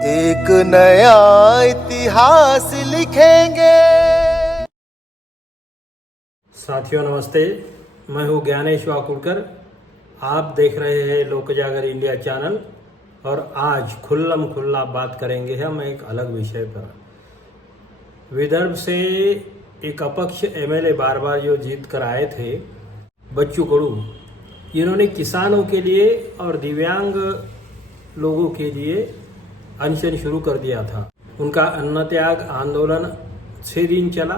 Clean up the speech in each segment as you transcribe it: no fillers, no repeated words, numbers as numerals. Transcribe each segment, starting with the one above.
एक नया इतिहास लिखेंगे। साथियों नमस्ते, मैं हूँ ज्ञानेश वाकुड़कर। आप देख रहे हैं लोक जागर इंडिया चैनल और आज खुल्लम खुल्ला बात करेंगे हम एक अलग विषय पर। विदर्भ से एक अपक्ष एमएलए बार बार जो जीत कर आए थे, बच्चू कडू, इन्होंने किसानों के लिए और दिव्यांग लोगों के लिए अनशन शुरू कर दिया था। उनका अन्न त्याग आंदोलन 6 दिन चला।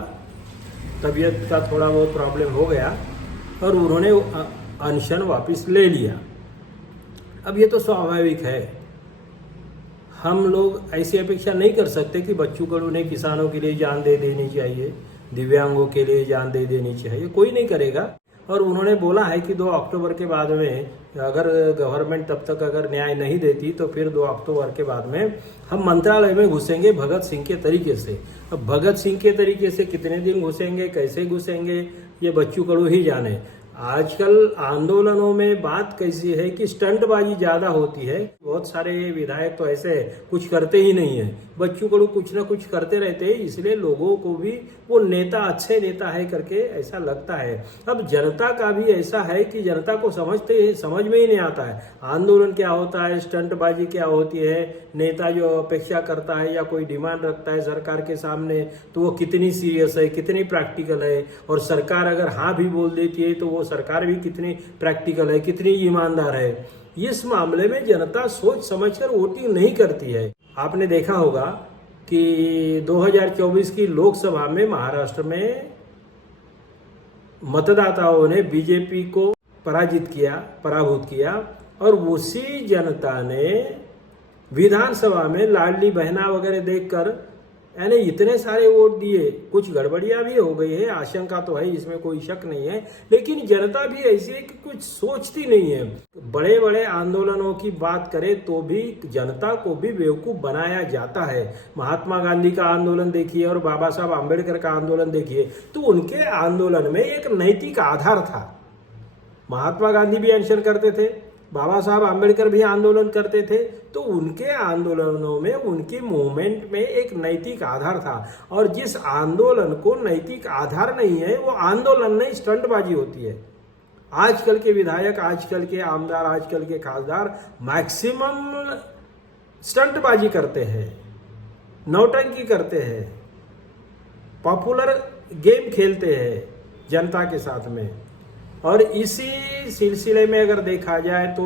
तबीयत का थोड़ा बहुत प्रॉब्लम हो गया और उन्होंने अनशन वापस ले लिया। अब ये तो स्वाभाविक है, हम लोग ऐसी अपेक्षा नहीं कर सकते कि बच्चू कडू ने किसानों के लिए जान दे देनी चाहिए, दिव्यांगों के लिए जान दे देनी चाहिए, कोई नहीं करेगा। और उन्होंने बोला है कि 2 अक्टूबर के बाद में अगर गवर्नमेंट तब तक अगर न्याय नहीं देती तो फिर 2 अक्टूबर के बाद में हम मंत्रालय में घुसेंगे भगत सिंह के तरीके से। अब भगत सिंह के तरीके से कितने दिन घुसेंगे, कैसे घुसेंगे, ये बच्चू कडू ही जाने। आजकल आंदोलनों में बात कैसी है कि स्टंटबाजी ज्यादा होती है। बहुत सारे विधायक तो ऐसे कुछ करते ही नहीं है, बच्चू कडू कुछ ना कुछ करते रहते हैं, इसलिए लोगों को भी वो नेता अच्छे नेता है करके ऐसा लगता है। अब जनता का भी ऐसा है कि जनता को समझ में ही नहीं आता है आंदोलन क्या होता है, स्टंटबाजी क्या होती है। नेता जो अपेक्षा करता है या कोई डिमांड रखता है सरकार के सामने तो वो कितनी सीरियस है, कितनी प्रैक्टिकल है, और सरकार अगर हाँ भी बोल देती है तो वो सरकार भी कितनी प्रैक्टिकल है, कितनी ईमानदार है। इस मामले में जनता सोच समझकर वोटिंग नहीं करती है। आपने देखा होगा कि 2024 की लोकसभा में महाराष्ट्र में मतदाताओं ने बीजेपी को पराभूत किया और उसी जनता ने विधानसभा में लाडली बहना वगैरह देखकर यानी इतने सारे वोट दिए। कुछ गड़बड़ियां भी हो गई है, आशंका तो है, इसमें कोई शक नहीं है, लेकिन जनता भी ऐसी है कि कुछ सोचती नहीं है। बड़े बड़े आंदोलनों की बात करें तो भी जनता को भी बेवकूफ बनाया जाता है। महात्मा गांधी का आंदोलन देखिए और बाबा साहब आम्बेडकर का आंदोलन देखिए, तो उनके आंदोलन में एक नैतिक आधार था। महात्मा गांधी भी अनशन करते थे, बाबा साहब आम्बेडकर भी आंदोलन करते थे, तो उनके आंदोलनों में, उनकी मूवमेंट में एक नैतिक आधार था। और जिस आंदोलन को नैतिक आधार नहीं है वो आंदोलन नहीं, स्टंटबाजी होती है। आजकल के विधायक, आजकल के आमदार, आजकल के खासदार मैक्सिमम स्टंटबाजी करते हैं, नौटंकी करते हैं, पॉपुलर गेम खेलते हैं जनता के साथ में। और इसी सिलसिले में अगर देखा जाए तो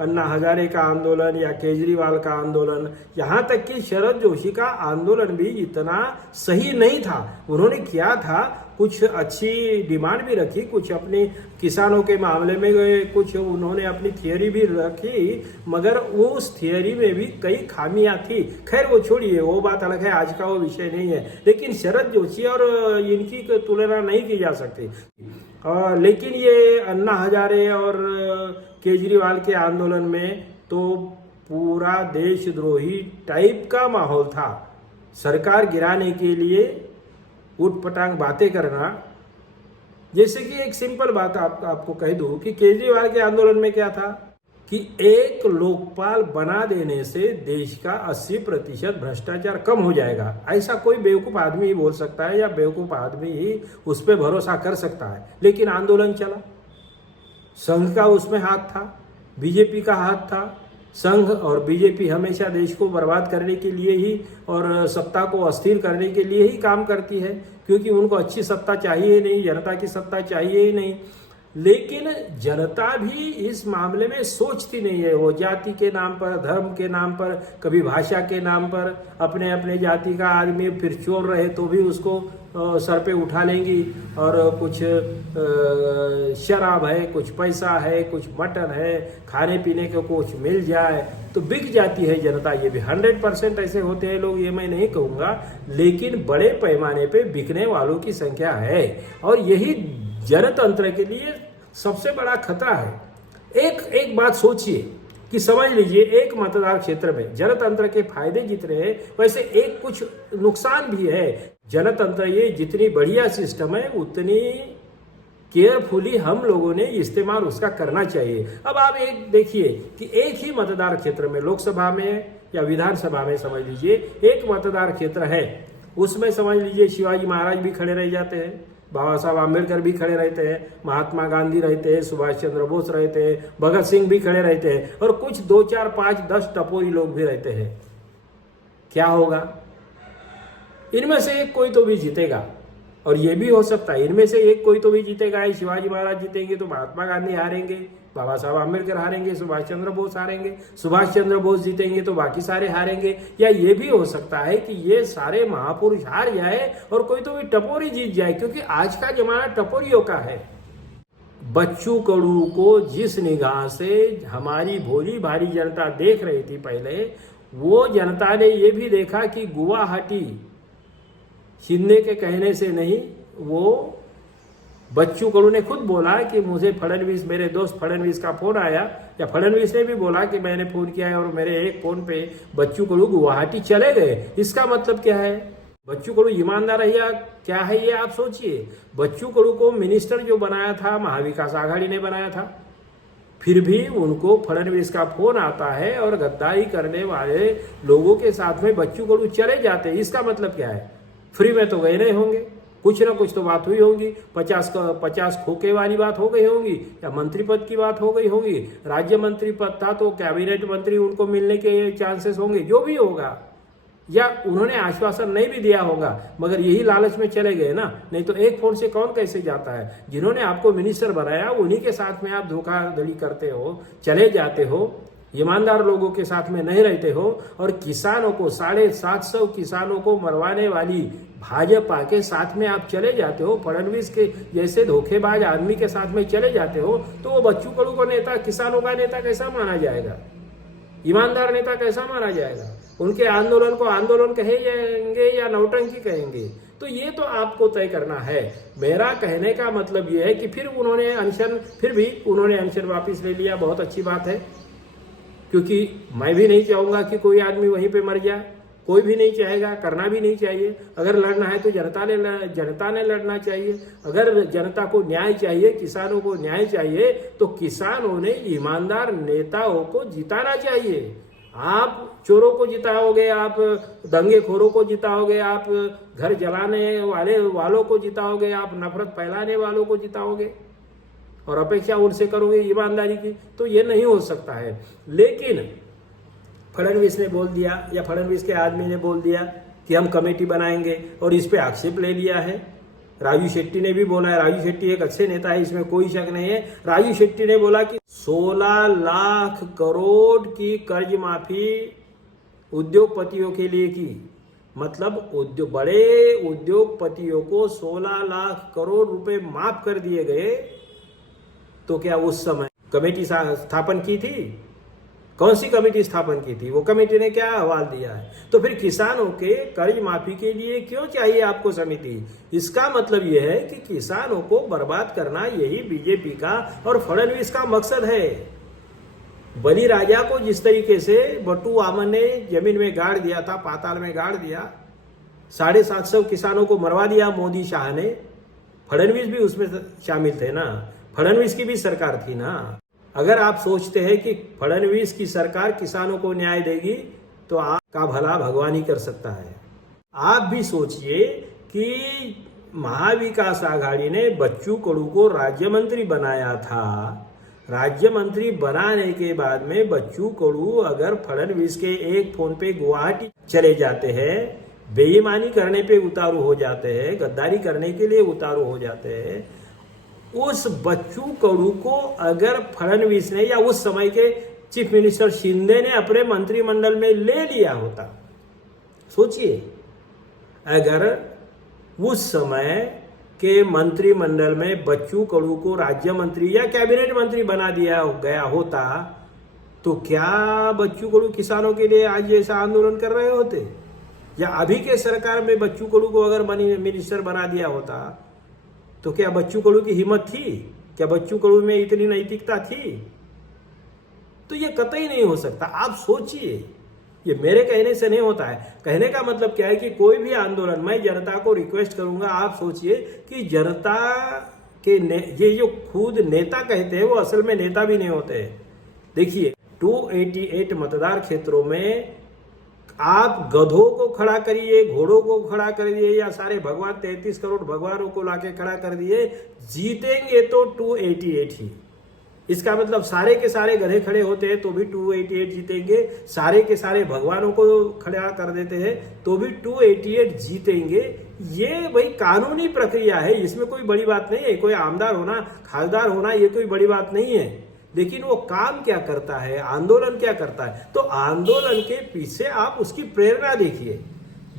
अन्ना हजारे का आंदोलन या केजरीवाल का आंदोलन, यहाँ तक कि शरद जोशी का आंदोलन भी इतना सही नहीं था। उन्होंने किया था, कुछ अच्छी डिमांड भी रखी, कुछ अपने किसानों के मामले में कुछ उन्होंने अपनी थियरी भी रखी, मगर उस थियरी में भी कई खामियां थी। खैर वो छोड़िए, वो बात अलग है, आज का वो विषय नहीं है। लेकिन शरद जोशी और इनकी तुलना नहीं की जा सकती। लेकिन ये अन्ना हजारे और केजरीवाल के आंदोलन में तो पूरा देशद्रोही टाइप का माहौल था। सरकार गिराने के लिए उठपटांग बातें करना। जैसे कि एक सिंपल बात आपको कह दूं कि केजरीवाल के आंदोलन में क्या था कि एक लोकपाल बना देने से देश का 80% भ्रष्टाचार कम हो जाएगा। ऐसा कोई बेवकूफ आदमी ही बोल सकता है या बेवकूफ आदमी ही उस पर भरोसा कर सकता है। लेकिन आंदोलन चला, संघ का उसमें हाथ था, बीजेपी का हाथ था। संघ और बीजेपी हमेशा देश को बर्बाद करने के लिए ही और सत्ता को अस्थिर करने के लिए ही काम करती है, क्योंकि उनको अच्छी सत्ता चाहिए ही नहीं, जनता की सत्ता चाहिए ही नहीं। लेकिन जनता भी इस मामले में सोचती नहीं है। वो जाति के नाम पर, धर्म के नाम पर, कभी भाषा के नाम पर अपने अपने जाति का आदमी फिर चोर रहे तो भी उसको सर पे उठा लेंगी। और कुछ शराब है, कुछ पैसा है, कुछ मटन है, खाने पीने को कुछ मिल जाए तो बिक जाती है जनता। ये भी 100% ऐसे होते हैं लोग, ये मैं नहीं कहूँगा, लेकिन बड़े पैमाने पे बिकने वालों की संख्या है। और यही जनतंत्र के लिए सबसे बड़ा खतरा है। एक बात सोचिए कि समझ लीजिए, एक मतदान क्षेत्र में जनतंत्र के फायदे जितने हैं वैसे एक कुछ नुकसान भी है। जनतंत्र ये जितनी बढ़िया सिस्टम है उतनी केयरफुली हम लोगों ने इस्तेमाल उसका करना चाहिए। अब आप एक देखिए कि एक ही मतदार क्षेत्र में, लोकसभा में या विधानसभा में समझ लीजिए एक मतदार क्षेत्र है, उसमें समझ लीजिए शिवाजी महाराज भी खड़े रह जाते हैं, बाबा साहब आम्बेडकर भी खड़े रहते हैं, महात्मा गांधी रहते हैं, सुभाष चंद्र बोस रहते हैं, भगत सिंह भी खड़े रहते हैं, और कुछ 2, 4, 5, 10 टपोरी लोग भी रहते हैं। क्या होगा? इनमें से एक कोई तो भी जीतेगा, और ये भी हो सकता है इनमें से एक कोई तो भी जीतेगा। शिवाजी महाराज जीतेंगे तो महात्मा गांधी हारेंगे, बाबा साहब आम्बेडकर हारेंगे, सुभाष चंद्र बोस हारेंगे, सुभाष चंद्र बोस जीतेंगे तो बाकी सारे हारेंगे। या ये भी हो सकता है कि ये सारे महापुरुष हार जाए और कोई तो भी टपोरी जीत जाए, क्योंकि आज का जमाना टपोरियों का है। बच्चू कडू को जिस निगाह से हमारी भोली भारी जनता देख रही थी पहले, वो जनता ने ये भी देखा कि गुवाहाटी शिंदे के कहने से नहीं, वो बच्चू कडू ने खुद बोला कि मुझे फडणवीस, मेरे दोस्त फडणवीस का फोन आया, या फडणवीस ने भी बोला कि मैंने फोन किया है और मेरे एक फोन पे बच्चू कडू गुवाहाटी चले गए। इसका मतलब क्या है? बच्चू कडू ईमानदार है या क्या है, ये आप सोचिए। बच्चू कडू को मिनिस्टर जो बनाया था महाविकास आघाड़ी ने बनाया था, फिर भी उनको फडणवीस का फोन आता है और गद्दारी करने वाले लोगों के साथ में बच्चू कडू चले जाते हैं। इसका मतलब क्या है? फ्री में तो गए नहीं होंगे, कुछ ना कुछ तो बात हुई होगी, 50 खोके वाली बात हो गई होगी, या मंत्री पद की बात हो गई होगी। राज्य मंत्री पद था तो कैबिनेट मंत्री उनको मिलने के चांसेस होंगे, जो भी होगा, या उन्होंने आश्वासन नहीं भी दिया होगा, मगर यही लालच में चले गए ना। नहीं तो एक फोन से कौन कैसे जाता है? जिन्होंने आपको मिनिस्टर बनाया उन्हीं के साथ में आप धोखाधड़ी करते हो, चले जाते हो, ईमानदार लोगों के साथ में नहीं रहते हो, और किसानों को 750 किसानों को मरवाने वाली भाजपा के साथ में आप चले जाते हो, फडणवीस के जैसे धोखेबाज आदमी के साथ में चले जाते हो, तो वो बच्चू कडू को नेता, किसानों का नेता कैसा माना जाएगा? ईमानदार नेता कैसा माना जाएगा? उनके आंदोलन को आंदोलन कहेंगे या नौटंकी कहेंगे? तो ये तो आपको तय करना है। मेरा कहने का मतलब ये है कि फिर भी उन्होंने अनशन वापस ले लिया, बहुत अच्छी बात है, क्योंकि मैं भी नहीं चाहूंगा कि कोई आदमी वहीं पे मर जाए, कोई भी नहीं चाहेगा, करना भी नहीं चाहिए। अगर लड़ना है तो जनता ने लड़ना चाहिए। अगर जनता को न्याय चाहिए, किसानों को न्याय चाहिए, तो किसानों ने ईमानदार नेताओं को जिताना चाहिए। आप चोरों को जिताओगे, आप दंगेखोरों को जिताओगे, आप घर जलाने वालों को जिताओगे, आप नफरत फैलाने वालों को जिताओगे और अपेक्षा उनसे करोगे ईमानदारी की, तो ये नहीं हो सकता है। लेकिन फडणवीस ने बोल दिया, या फडणवीस के आदमी ने बोल दिया कि हम कमेटी बनाएंगे, और इस पे आक्षेप ले लिया है। राजू शेट्टी ने भी बोला है, राजू शेट्टी एक अच्छे नेता है, इसमें कोई शक नहीं है। राजू शेट्टी ने बोला कि 16 लाख करोड़ की कर्ज माफी उद्योगपतियों के लिए की, मतलब बड़े उद्योगपतियों को 16 लाख करोड़ रुपए माफ कर दिए गए। तो क्या उस समय कमेटी स्थापन की थी? कौन सी कमेटी स्थापन की थी? वो कमेटी ने क्या अहवाल दिया है? तो फिर किसानों के कर्ज माफी के लिए क्यों चाहिए आपको समिति? इसका मतलब यह है कि किसानों को बर्बाद करना यही बीजेपी का और फडणवीस का मकसद है। बलि राजा को जिस तरीके से बट्टू आमन ने जमीन में गाड़ दिया था, पाताल में गाड़ दिया, 750 किसानों को मरवा दिया मोदी शाह ने, फडणवीस भी उसमें शामिल थे ना, फडणवीस की भी सरकार थी ना। अगर आप सोचते हैं कि फडणवीस की सरकार किसानों को न्याय देगी, तो आपका भला भगवान ही कर सकता है। आप भी सोचिए कि महाविकास आघाड़ी ने बच्चू कडू को राज्य मंत्री बनाया था। राज्य मंत्री बनाने के बाद में बच्चू कडू अगर फडणवीस के एक फोन पे गुवाहाटी चले जाते हैं, बेईमानी करने पे उतारू हो जाते हैं, गद्दारी करने के लिए उतारू हो जाते हैं, उस बच्चू कडू को अगर फडणवीस ने या उस समय के चीफ मिनिस्टर शिंदे ने अपने मंत्रिमंडल में ले लिया होता, सोचिए, अगर उस समय के मंत्रिमंडल में बच्चू कडू को राज्य मंत्री या कैबिनेट मंत्री बना दिया गया होता, तो क्या बच्चू कडू किसानों के लिए आज ऐसा आंदोलन कर रहे होते? या अभी के सरकार में बच्चू कडू को अगर मिनिस्टर बना दिया होता, तो क्या बच्चू कडू की हिम्मत थी? क्या बच्चू कडू में इतनी नैतिकता थी? तो ये कतई नहीं हो सकता। आप सोचिए, ये मेरे कहने से नहीं होता है। कहने का मतलब क्या है कि कोई भी आंदोलन, मैं जनता को रिक्वेस्ट करूंगा, आप सोचिए कि जनता कि ये जो खुद नेता कहते हैं वो असल में नेता भी नहीं होते हैं। देखिए 288 मतदार क्षेत्रों में आप गधों को खड़ा करिए, घोड़ों को खड़ा करिए, या सारे भगवान 33 करोड़ भगवानों को लाके खड़ा कर दिए, जीतेंगे तो 288 ही। इसका मतलब सारे के सारे गधे खड़े होते हैं तो भी 288 जीतेंगे, सारे के सारे भगवानों को खड़ा कर देते हैं तो भी 288 जीतेंगे। ये भाई कानूनी प्रक्रिया है, इसमें कोई बड़ी बात नहीं है। कोई आमदार होना, खासदार होना ये कोई बड़ी बात नहीं है। लेकिन वो काम क्या करता है, आंदोलन क्या करता है, तो आंदोलन के पीछे आप उसकी प्रेरणा देखिए।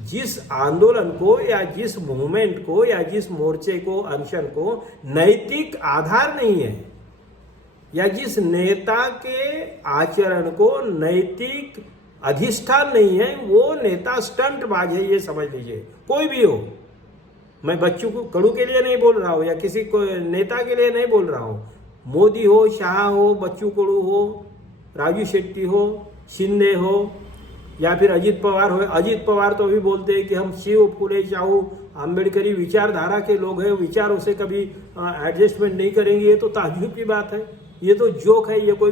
जिस आंदोलन को या जिस मूवमेंट को या जिस मोर्चे को, अनशन को नैतिक आधार नहीं है, या जिस नेता के आचरण को नैतिक अधिष्ठान नहीं है, वो नेता स्टंटबाज है, ये समझ लीजिए। कोई भी हो, मैं बच्चों को कड़ू के लिए नहीं बोल रहा हूं या किसी को नेता के लिए नहीं बोल रहा हूं। मोदी हो, शाह हो, बच्चू कडू हो, राजू शेट्टी हो, शिंदे हो, या फिर अजित पवार हो। अजित पवार तो भी बोलते हैं कि हम शिव, फुले, चाहू, आम्बेडकरी विचारधारा के लोग हैं, विचारों से कभी एडजस्टमेंट नहीं करेंगे। ये तो ताज्जुब की बात है, ये तो जोक है। ये कोई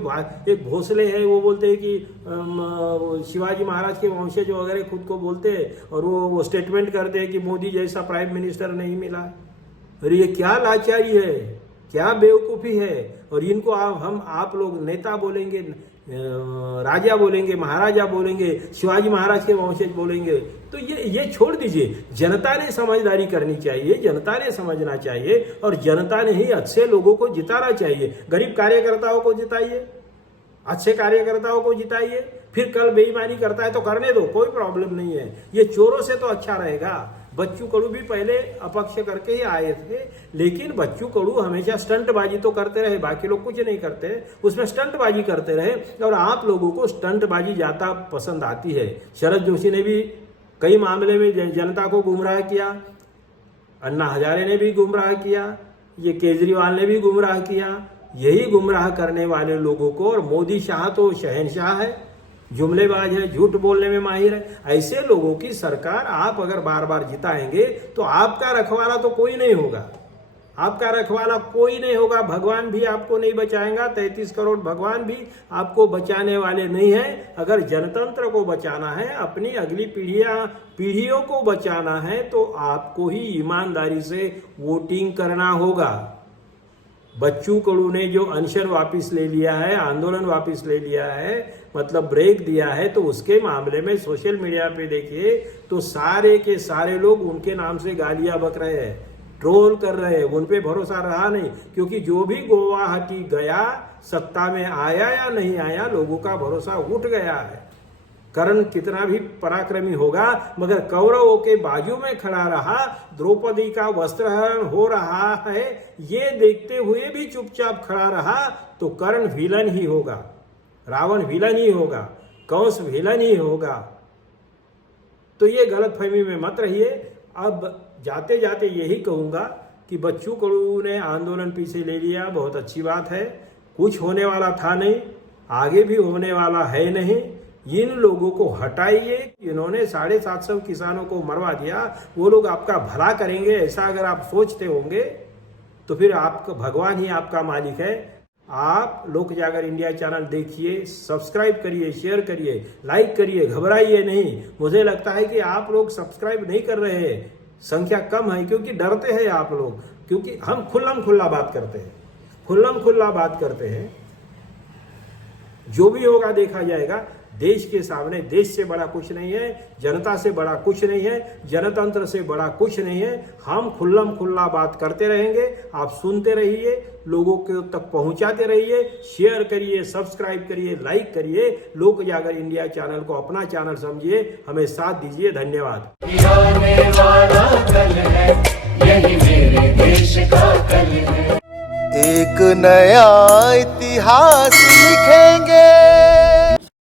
एक भोसले है, वो बोलते हैं कि शिवाजी महाराज के वंशज वगैरह खुद को बोलते हैं, और वो स्टेटमेंट करते हैं कि मोदी जैसा प्राइम मिनिस्टर नहीं मिला। अरे ये क्या लाचारी है, क्या बेवकूफ़ी है। और इनको आप लोग नेता बोलेंगे, राजा बोलेंगे, महाराजा बोलेंगे, शिवाजी महाराज के वंशज बोलेंगे, तो ये छोड़ दीजिए। जनता ने समझदारी करनी चाहिए, जनता ने समझना चाहिए, और जनता ने ही अच्छे लोगों को जिताना चाहिए। गरीब कार्यकर्ताओं को जिताइए, अच्छे कार्यकर्ताओं को जिताइए। फिर कल बेईमानी करता है तो करने दो, कोई प्रॉब्लम नहीं है। ये चोरों से तो अच्छा रहेगा। बच्चू कडू भी पहले अपक्ष करके ही आए थे, लेकिन बच्चू कडू हमेशा स्टंटबाजी तो करते रहे, बाकी लोग कुछ नहीं करते, उसमें स्टंटबाजी करते रहे। और आप लोगों को स्टंटबाजी ज्यादा पसंद आती है। शरद जोशी ने भी कई मामले में जनता को गुमराह किया, अन्ना हजारे ने भी गुमराह किया, ये केजरीवाल ने भी गुमराह किया। यही गुमराह करने वाले लोगों को, और मोदी शाह तो शहनशाह है, जुमलेबाज है, झूठ बोलने में माहिर है, ऐसे लोगों की सरकार आप अगर बार बार जिताएंगे तो आपका रखवाला तो कोई नहीं होगा, आपका रखवाला कोई नहीं होगा। भगवान भी आपको नहीं बचाएगा, 33 करोड़ भगवान भी आपको बचाने वाले नहीं है। अगर जनतंत्र को बचाना है, अपनी अगली पीढ़ियों को बचाना है, तो आपको ही ईमानदारी से वोटिंग करना होगा। बच्चू कडू ने जो अनशन वापस ले लिया है, आंदोलन वापस ले लिया है, मतलब ब्रेक दिया है, तो उसके मामले में सोशल मीडिया पे देखिए तो सारे के सारे लोग उनके नाम से गालियां बक रहे हैं, ट्रोल कर रहे हैं। उन पे भरोसा रहा नहीं, क्योंकि जो भी गुवाहाटी गया, सत्ता में आया या नहीं आया, लोगों का भरोसा उठ गया है। कर्ण कितना भी पराक्रमी होगा, मगर कौरवों के बाजू में खड़ा रहा, द्रौपदी का वस्त्रहरण हो रहा है ये देखते हुए भी चुपचाप खड़ा रहा, तो कर्ण विलन ही होगा, रावण विलन ही होगा, कंस विलन ही होगा। तो ये गलतफहमी में मत रहिए। अब जाते जाते यही कहूंगा कि बच्चू कडू ने आंदोलन पीछे ले लिया, बहुत अच्छी बात है। कुछ होने वाला था नहीं, आगे भी होने वाला है नहीं। इन लोगों को हटाइए। इन्होंने 750 किसानों को मरवा दिया, वो लोग आपका भला करेंगे ऐसा अगर आप सोचते होंगे तो फिर आपका भगवान ही आपका मालिक है। आप लोक जागर इंडिया चैनल देखिए, सब्सक्राइब करिए, शेयर करिए, लाइक करिए, घबराइए नहीं। मुझे लगता है कि आप लोग सब्सक्राइब नहीं कर रहे हैं, संख्या कम है, क्योंकि डरते हैं आप लोग, क्योंकि हम खुल्लम खुल्ला बात करते हैं, खुल्लम खुल्ला बात करते हैं। जो भी होगा देखा जाएगा। देश के सामने देश से बड़ा कुछ नहीं है, जनता से बड़ा कुछ नहीं है, जनतंत्र से बड़ा कुछ नहीं है। हम खुल्लम खुल्ला बात करते रहेंगे, आप सुनते रहिए, लोगों के तक पहुंचाते रहिए, शेयर करिए, सब्सक्राइब करिए, लाइक करिए। लोक जागर इंडिया चैनल को अपना चैनल समझिए, हमें साथ दीजिए। धन्यवाद। यही मेरे देश का कल है। एक नया इतिहास लिखेंगे।